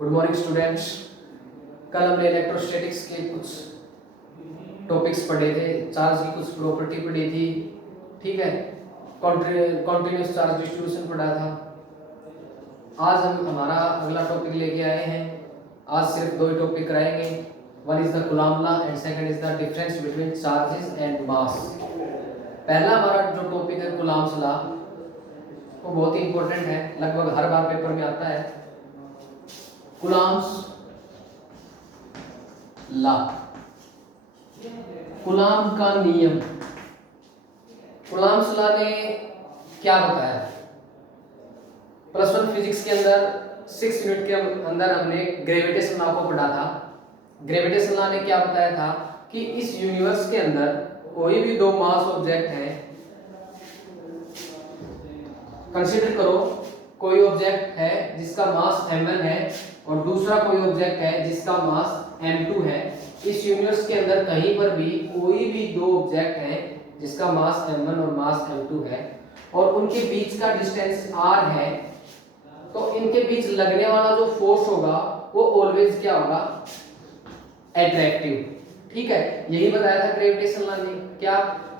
Good morning students. कल हमने electrostatics के कुछ टॉपिक्स पढ़े थे, चार्ज की कुछ प्रॉपर्टी पढ़ी थी, ठीक है। कॉन्टिन्यूस चार्ज डिस्ट्रीब्यूशन पढ़ा था। आज हम हमारा अगला टॉपिक लेके आए हैं। आज सिर्फ दो ही टॉपिक कराएंगे। One is the coulomb law and second is the difference between charges and mass. पहला हमारा जो टॉपिक है कूलम्ब लॉ, वो बहुत ही इंपॉर्टेंट है, लगभग हर बार पेपर में आता है। कूलम्ब लॉ, कूलम्ब का नियम। कूलम्ब लॉ ने क्या बताया? प्लस वन फिजिक्स के अंदर 6 यूनिट के अंदर हमने ग्रेविटेशन लॉ को पढ़ा था। ग्रेविटेशन लॉ ने क्या बताया था कि इस यूनिवर्स के अंदर कोई भी दो मास ऑब्जेक्ट है, कंसीडर करो कोई ऑब्जेक्ट है जिसका मास m1 है और दूसरा कोई ऑब्जेक्ट है जिसका मास m2 है। इस यूनिवर्स के अंदर कहीं पर भी कोई भी दो ऑब्जेक्ट हैं जिसका मास m1 और मास m2 है और उनके बीच का डिस्टेंस r है, तो इनके बीच लगने वाला जो फोर्स होगा वो ऑलवेज क्या होगा? अट्रैक्टिव। ठीक है, यही बताया था ग्रेविटेशन लॉ ने, क्या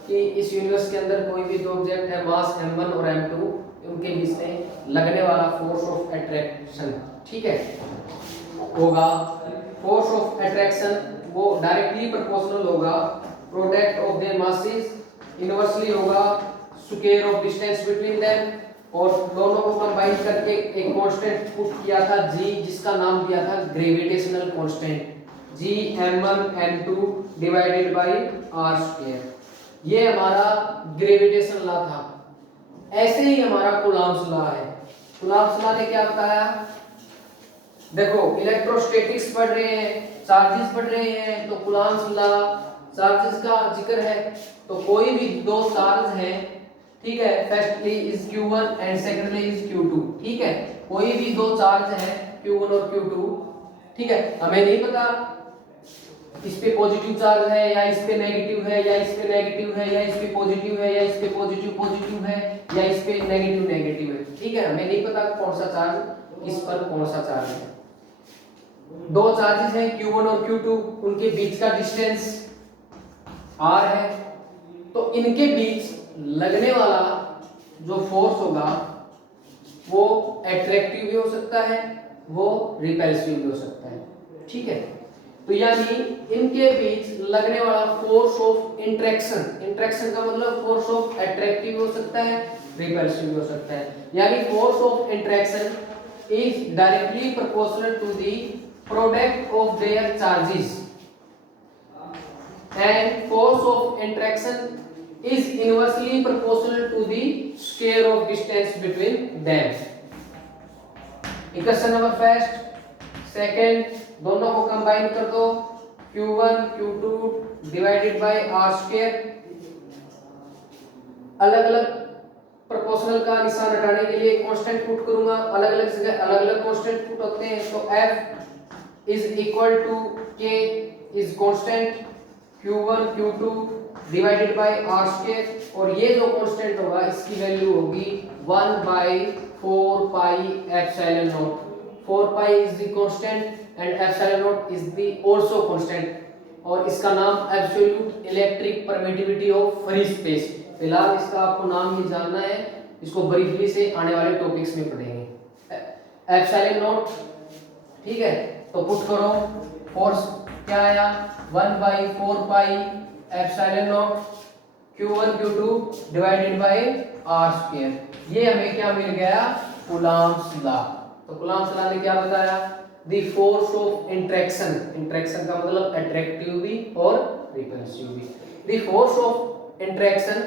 कि इस यूनिवर्स के अंदर कोई भी दो ऑब्जेक्ट है मास m1 और m2, उनके बीच में लगने वाला फोर्स ऑफ अट्रैक्शन, ठीक है, होगा फोर्स ऑफ अट्रैक्शन, वो डायरेक्टली प्रोपोर्शनल होगा product of their masses, inversely होगा square of distance between them, और दोनों को कंबाइन करके एक कांस्टेंट पुट किया था g, जिसका नाम दिया था gravitational constant g m1 m2 divided by r square. ये हमारा ग्रेविटेशन लॉ था। ऐसे ही हमारा कूलम्ब लॉ है। कूलम्ब लॉ ने क्या बताया? देखो, इलेक्ट्रोस्टैटिक्स पढ़ रहे हैं, चार्जेस पढ़ रहे हैं, तो कूलम्ब लॉ चार्जेस का जिक्र है। तो कोई भी दो चार्ज हैं, ठीक है, firstly is q1 and secondly is q2, ठीक है, कोई भी दो चार्ज हैं q1 और q2, ठीक है, हमें नहीं पता इस पे पॉजिटिव चार्ज है या इस पे नेगेटिव है या इस पे नेगेटिव है या इस पे पॉजिटिव है या इस पे पॉजिटिव पॉजिटिव है या इस पे नेगेटिव नेगेटिव है, ठीक है, हमें नहीं पता कौन सा चार्ज इस पर कौन सा चार्ज है। दो चार्जेस हैं q1 और q2, उनके बीच का डिस्टेंस r है, तो इनके बीच लगने वाला जो फोर्स होगा वो अट्रैक्टिव भी हो सकता है, वो रिपल्सिव भी हो सकता है, ठीक है। तो यानी इनके बीच लगने वाला फोर्स ऑफ इंटरेक्शन, इंटरेक्शन का मतलब फोर्स ऑफ अट्रैक्टिव हो सकता है, रिपल्सिव भी हो सकता है। यानी force of interaction is directly proportional to the product of their charges and force of interaction is inversely proportional to the square of distance between them. Equation number first, second, दोनों को combine कर दो, q1 q2 divided by r square. अलग अलग proportional का निशान हटाने के लिए कांस्टेंट पुट करूंगा, अलग अलग जगह अलग अलग कांस्टेंट पुट होते हैं, तो f is equal to k is constant q1 q2 divided by r square, और ये जो कांस्टेंट होगा इसकी वैल्यू होगी 1 by 4 pi epsilon naught. 4 pi is the constant and epsilon naught is the also constant, और इसका नाम absolute electric permittivity of free space. फिलहाल इसका आपको नाम ये जानना है, इसको ब्रीफली से आने वाले टॉपिक्स में पढ़ेंगे। एप्सिलॉन नॉट, ठीक है, तो पुट करो, फोर्स क्या आया 1 by 4 pi epsilon naught q1 q2 divided by r square. ये हमें क्या मिल गया? Coulomb law. तो कूलम्ब लॉ ने क्या बताया? The force of interaction, interaction का मतलब अट्रैक्टिव भी और रिपल्सिव भी। The force of interaction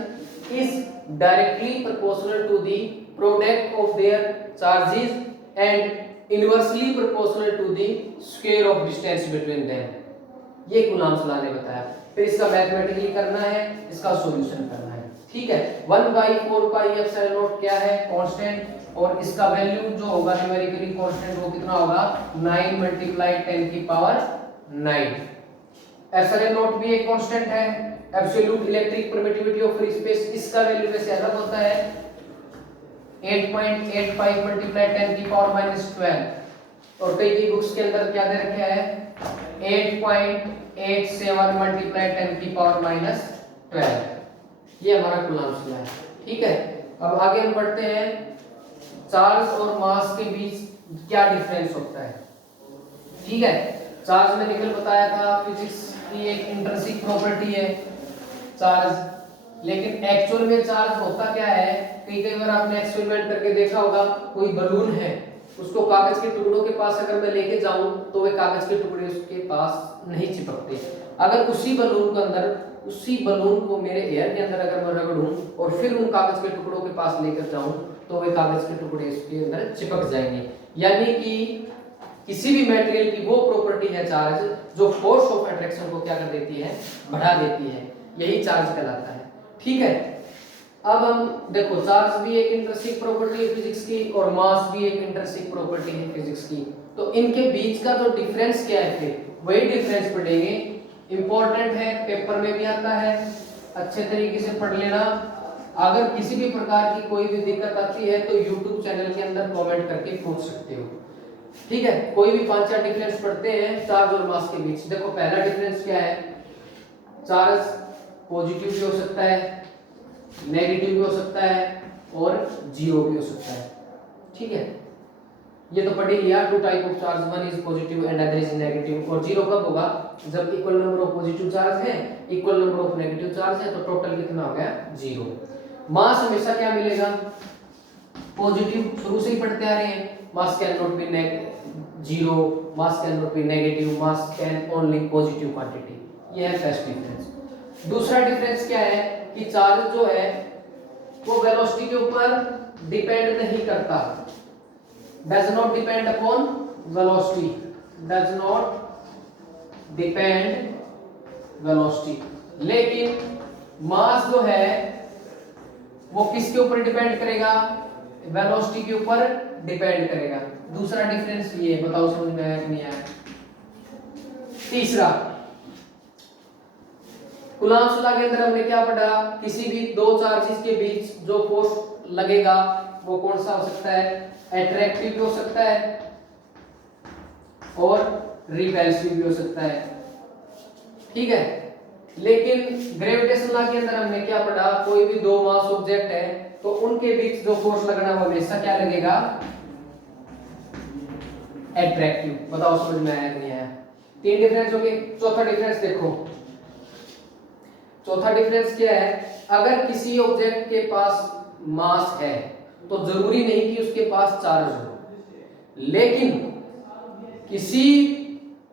is directly proportional to the product of their charges and inversely proportional to the square of distance between them. ये Coulomb law ने बताया। फिर इसका मैथमेटिकली करना है, इसका सॉल्यूशन करना है, ठीक है। 1 बाई 4 पाई एप्सिलॉन नॉट क्या है? कांस्टेंट, और इसका वैल्यू जो होगा न्यूमेरिकली कांस्टेंट वो कितना होगा? 9 मल्टीप्लाई 10 की पावर 9। एप्सिलॉन नॉट भी एक कांस्टेंट है, absolute electric permittivity of free space, इसका वैल्यू वैसे अलग होता है 8.85 मल्टीप्लाई 10 की पावर -12। और कई कई बुक्स के अंदर क्या दे रखा है 8.87 मल्टीप्लाई 10⁻⁻12, ये हमारा कूलम्ब्स लॉ है। ठीक है, अब आगे हम बढ़ते हैं, चार्ज और मास के बीच क्या डिफरेंस होता है। ठीक है, चार्ज मैंने कल बताया था फिजिक्स की एक इंट्रिंसिक प्रॉपर्टी है चार्ज, लेकिन एक्चुअल में चार्ज होता क्या है, कई कई बार आपने एक्सपेरिमेंट करके देखा होगा, कोई बलून है उसको कागज के टुकड़ों के पास अगर मैं लेके जाऊं तो वे कागज के टुकड़े उसके पास नहीं चिपकते। अगर उसी बलून को मेरे एयर के अंदर अगर मैं रगड़ूं और फिर उन कागज के टुकड़ों के पास लेकर जाऊं तो वे कागज के टुकड़े उसके अंदर चिपक जाएंगे। यानी कि किसी भी मटेरियल की वो प्रॉपर्टी है चार्ज जो फोर्स ऑफ अट्रैक्शन को क्या कर देती है, बढ़ा देती है, यही चार्ज कहलाता है। ठीक है, अब हम देखो चार्ज भी एक इंट्रिंसिक प्रॉपर्टी है फिजिक्स की और मास भी एक इंट्रिंसिक प्रॉपर्टी है फिजिक्स की, तो इनके बीच का जो डिफरेंस क्या है फिर वही डिफरेंस पढ़ेंगे। इंपॉर्टेंट है, पेपर में भी आता है, अच्छे तरीके से पढ़ लेना। अगर किसी भी प्रकार की कोई भी दिक्कत आती है तो YouTube चैनल के अंदर कमेंट करके पूछ सकते हो। ठीक है, कोई भी 5-4 डिफरेंस पढ़ते हैं चार्ज और मास के बीच। देखो पहला डिफरेंस क्या है, चार्ज पॉजिटिव भी हो सकता है, नेगेटिव भी हो सकता है और जीरो भी हो सकता है। ठीक है, ये तो पढ़ ही लिया। Two type of charge, one is positive and other is negative. और जीरो कब होगा, जब equal number of positive charge है, equal number of negative charge है, तो टोटल कितना हो गया, जीरो। मास हमेशा क्या मिलेगा, पॉजिटिव, शुरू से ही पढ़ते आ रहे हैं, मास can not be zero, mass can not be negative, mass can only positive quantity. ये है फर्स्ट डिफरेंस। दूसरा डिफरेंस क्या है कि चार्ज जो है वो वेलोसिटी के ऊपर डिपेंड नहीं करता, does not depend upon velocity, does not depend velocity. लेकिन मास जो है वो किसके ऊपर डिपेंड करेगा, वेलोसिटी के ऊपर डिपेंड करेगा। दूसरा डिफरेंस ये, बताओ समझ में आया कि नहीं आया। तीसरा, कूलम्ब्स लॉ के अंदर हमने क्या पढ़ा, किसी भी दो चार्जेस के बीच जो फोर्स लगेगा वो कौन सा हो सकता है, अट्रैक्टिव भी हो सकता है और रिपल्सिव भी हो सकता है। ठीक है, लेकिन ग्रेविटेशन लॉ के अंदर हमने क्या पढ़ा, कोई भी दो मास ऑब्जेक्ट है तो उनके बीच जो फोर्स लगना वो हमेशा क्या लगेगा, अट्रैक्टिव। बताओ समझ में आया कि नहीं आया। तीन डिफरेंस हो गए। चौथा डिफरेंस देखो, चौथा डिफरेंस क्या है, अगर किसी ऑब्जेक्ट के पास मास है तो जरूरी नहीं कि उसके पास चार्ज हो, लेकिन किसी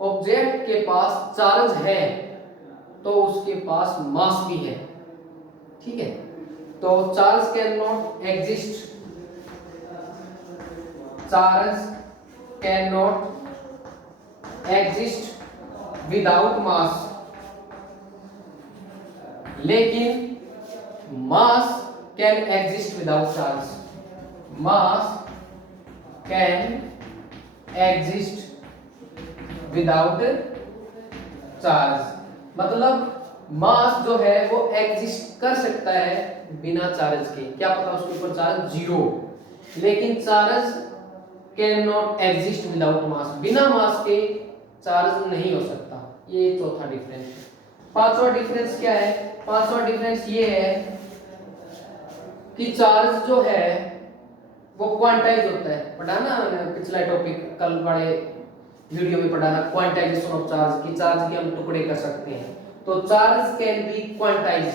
ऑब्जेक्ट के पास चार्ज है तो उसके पास मास भी है। ठीक है, तो charge can not exist, charge can not exist without mass, लेकिन mass can exist without charge, mass can exist without charge. मतलब मास जो है वो एग्जिस्ट कर सकता है बिना चार्ज के, क्या पता उसके ऊपर चार्ज जीरो, लेकिन charge can not exist without mass, बिना मास के चार्ज नहीं हो सकता। ये चौथा डिफरेंस है। पांचवा डिफरेंस क्या है, पांचवा डिफरेंस ये है कि चार्ज जो है वो क्वांटाइज होता है। पढ़ा ना पिछला टॉपिक, कल बड़े वीडियो में पढ़ा ना, क्वांटाइजेशन ऑफ चार्ज, की चार्ज के हम टुकड़े कर सकते हैं। तो चार्ज कैन बी क्वांटाइज,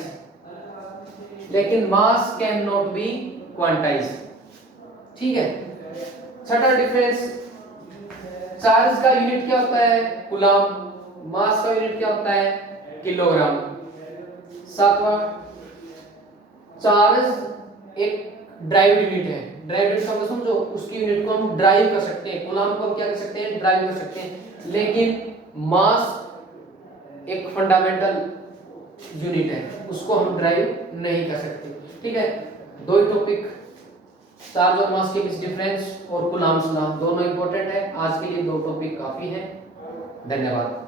लेकिन mass can not be quantize. ठीक है, छठा डिफरेंस, चार्ज का यूनिट क्या होता है, कूलम, मास का यूनिट क्या होता है, किलोग्राम। सातवां, चार्ज एक ड्राइव यूनिट है, ड्राइव यूनिट का मतलब समझो, उसकी यूनिट को हम ड्राइव कर सकते हैं, कूलम को हम क्या कर सकते हैं, ड्राइव कर सकते हैं, लेकिन मास एक फंडामेंटल यूनिट है, उसको हम ड्राइव नहीं कर सकते। ठीक है, दो ही टॉपिक, चार्ज और मास के बीच डिफरेंस और कूलम्ब्स लॉ, दोनों इंपॉर्टेंट है। आज के लिए दो टॉपिक काफी है। धन्यवाद।